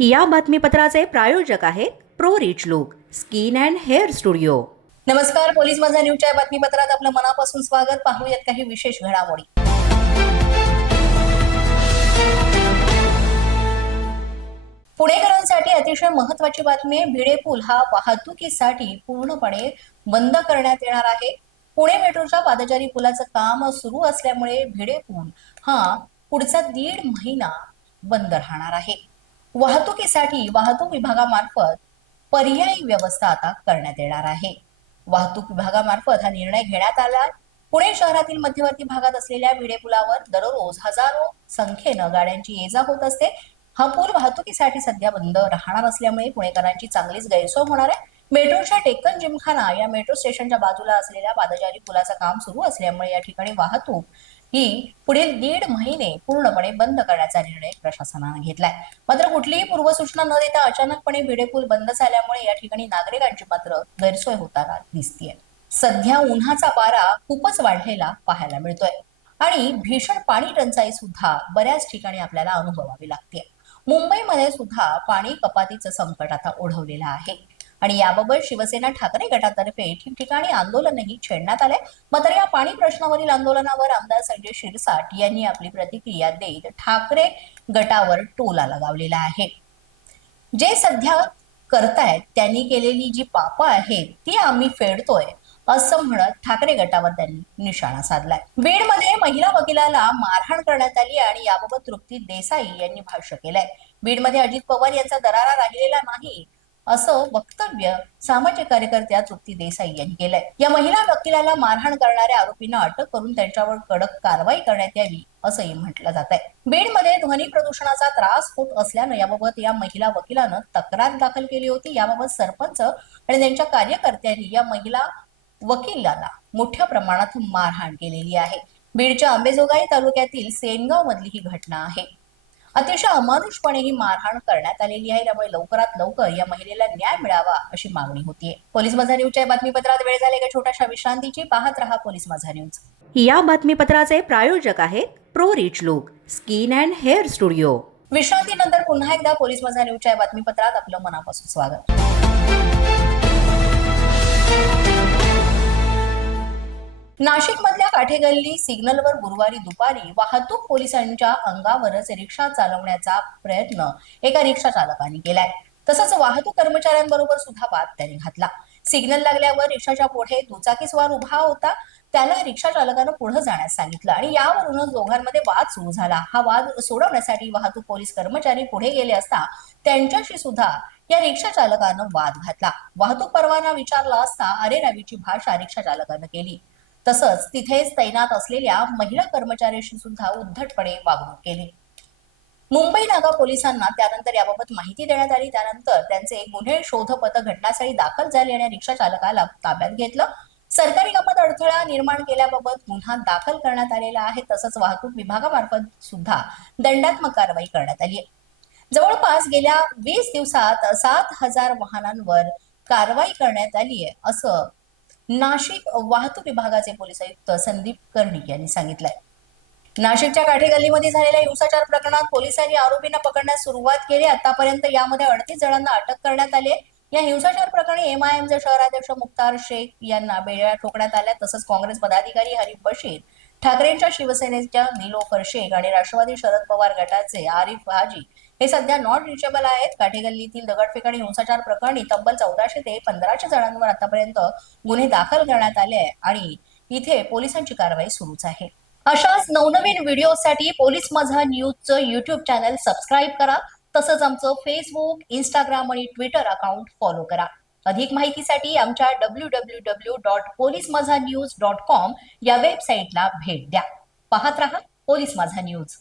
या बातमीपत्राचे प्रायोजक आहेत pro rich look skin and hair studio. नमस्कार पोलीस माझा न्यूजच्या बातमीपत्रात आपलं मनापासून स्वागत. पाहूयात काही विशेष घडामोडी. पुणेकरांसाठी अतिशय महत्वाची बातमी भिडे पूल हा वाहतुकीसाठी पूर्णपणे बंद करण्यात येणार आहे. पुणे मेट्रोच्या पादचारी पुलाचं काम सुरू असल्यामुळे भिडे पूल हा पुढचा दीड महिना बंद राहणार आहे. वाहतुकीसाठी वाहतूक विभागामार्फत पर्यायी व्यवस्था आता करण्यात येणार आहे. वाहतूक विभागामार्फत हा निर्णय घेण्यात आला. पुणे शहरातील मध्यवर्ती भागात असलेल्या भिडे पुलावर दररोज हजारो संख्येनं गाड्यांची ये जा होत असते. हा पूल वाहतुकीसाठी सध्या बंद राहणार असल्यामुळे पुणेकरांची चांगलीच गैरसोय होणार आहे. मेट्रोच्या टेक्कन जिमखाना या मेट्रो स्टेशनच्या बाजूला असलेल्या पादचारी पुलाचं काम सुरू असल्यामुळे या ठिकाणी वाहतूक ही पुढील दीड महिने पूर्णपणे बंद करण्याचा निर्णय प्रशासनानं घेतलाय. मात्र कुठलीही पूर्वसूचना न देता अचानकपणे भिडे पूल बंद झाल्यामुळे या ठिकाणी नागरिकांची मात्र गैरसोय होताना दिसतीये. सध्या उन्हाचा पारा खूपच वाढलेला पाहायला मिळतोय. आणि भीषण पाणी टंचाई सुद्धा बऱ्याच ठिकाणी आपल्याला अनुभवावी लागते मुंबईमध्ये सुद्धा पाणी कपातीचं संकट आता ओढवलेलं आहे. आणि याबाबत शिवसेना ठाकरे गटातर्फे ठिकठिकाणी आंदोलनही छेडण्यात आले मात्र या पाणी प्रश्नावरील आंदोलनावर आमदार संजय शिरसाट यांनी आपली प्रतिक्रिया देत ठाकरे गटावर टोला लगावलेला आहे. जे सध्या करतायत त्यांनी केलेली जी पापं आहेत ती आम्ही फेडतोय असं म्हणत ठाकरे गटावर त्यांनी निशाणा साधलाय. बीडमध्ये महिला वकिलाला मारहाण करण्यात आली आणि याबाबत तृप्ती देसाई यांनी भाष्य केलंय. बीडमध्ये अजित पवार यांचा दरारा राहिलेला नाही असं वक्तव्य सामाजिक कार्यकर्त्या तृप्ती देसाई यांनी केलंय. या महिला वकिलाला मारहाण करणाऱ्या आरोपींना अटक करून त्यांच्यावर कडक कारवाई करण्यात यावी असंही म्हटलं जात आहे बीडमध्ये ध्वनी प्रदूषणाचा त्रास होत असल्यानं याबाबत या महिला वकिलानं तक्रार दाखल केली होती. याबाबत सरपंच आणि त्यांच्या कार्यकर्त्यांनी या महिला वकिलाला मोठ्या प्रमाणात मारहाण केलेली आहे. बीडच्या आंबेजोगाई तालुक्यातील सेनगाव मधली ही घटना आहे. अतिशय अमानुषपणे ही मारहाण करण्यात आलेली आहे. त्यामुळे लवकरात लवकर या महिलेला न्याय मिळावा अशी मागणी होतीये. पोलीस माझा न्यूजच्या बातमीपत्रात वेळ झाले एका छोट्याशा विश्रांतीची पाहत रहा पोलीस माझा न्यूज. या बातमीपत्राचे प्रायोजक आहेत pro rich look skin and hair studio. विश्रांतीनंतर पुन्हा एकदा पोलीस माझा न्यूजच्या बातमीपत्रात आपलं मनापासून स्वागत. नाशिक मधल्या काठेगल्ली सिग्नलवर गुरुवारी दुपारी वाहतूक पोलिसांच्या अंगावरच रिक्षा चालवण्याचा प्रयत्न एका रिक्षा चालकाने केलाय. तसंच वाहतूक कर्मचाऱ्यांबरोबर सुद्धा वाद त्यांनी घातला. सिग्नल लागल्यावर रिक्षाच्या पुढे दुचाकीस्वार उभा होता. त्याला रिक्षा चालकानं पुढे जाण्यास सांगितलं आणि यावरूनच दोघांमध्ये वाद सुरू झाला. हा वाद सोडवण्यासाठी वाहतूक पोलीस कर्मचारी पुढे गेले असता त्यांच्याशी सुद्धा या रिक्षा चालकानं वाद घातला. वाहतूक परवाना विचारला असता अरे रावीची भाषा रिक्षा चालकानं केली. तसंच तिथेच तैनात असलेल्या महिला कर्मचाऱ्यांशी सुद्धा उद्धटपणे वागणूक केली. मुंबई नागा पोलिसांना त्यानंतर याबाबत माहिती देण्यात आली. त्यानंतर त्यांचे गुन्हे शोध पथक घटनास्थळी दाखल झाले आणि रिक्षा चालकाला ताब्यात घेतलं. सरकारी कामात अडथळा निर्माण केल्याबाबत गुन्हा दाखल करण्यात आलेला आहे. तसंच वाहतूक विभागामार्फत सुद्धा दंडात्मक कारवाई करण्यात आली आहे. जवळपास गेल्या वीस दिवसात सात हजार वाहनांवर कारवाई करण्यात आली आहे असं नाशिक वाहतूक विभागाचे पोलीस आयुक्त संदीप कर्णिक यांनी सांगितलंय. नाशिकच्या काठेगल्लीमध्ये झालेल्या हिंसाचार प्रकरणात पोलिसांनी आरोपींना पकडण्यास सुरुवात केली. आतापर्यंत यामध्ये अडतीस जणांना अटक करण्यात आली आहे. या हिंसाचार प्रकरणी एमआयएमचे शहराध्यक्ष मुख्तार शेख यांना बेड्या ठोकण्यात आल्या. तसंच काँग्रेस पदाधिकारी हरीफ बशीर ठाकरेंच्या शिवसेनेच्या निलोफर शेख आणि राष्ट्रवादी शरद पवार गटाचे आरिफ हाजी हे सध्या नॉन रिचेबल आहेत. काठेगल्लीतील दगडफेक आणि हिंसाचार प्रकरणी तब्बल चौदाशे ते पंधराशे जणांवर आतापर्यंत गुन्हे दाखल करण्यात आले आणि इथे पोलिसांची कारवाई सुरूच आहे. अशाच नवनवीन व्हिडिओसाठी पोलीस माझा न्यूजचं युट्यूब चॅनल सबस्क्राईब करा. तसंच आमचं फेसबुक इंस्टाग्राम आणि ट्विटर अकाउंट फॉलो करा. अधिक माहितीसाठी आमच्या W W W dot police Majha news dot com या वेबसाईटला भेट द्या. पाहत रहा पोलीस माझा न्यूज.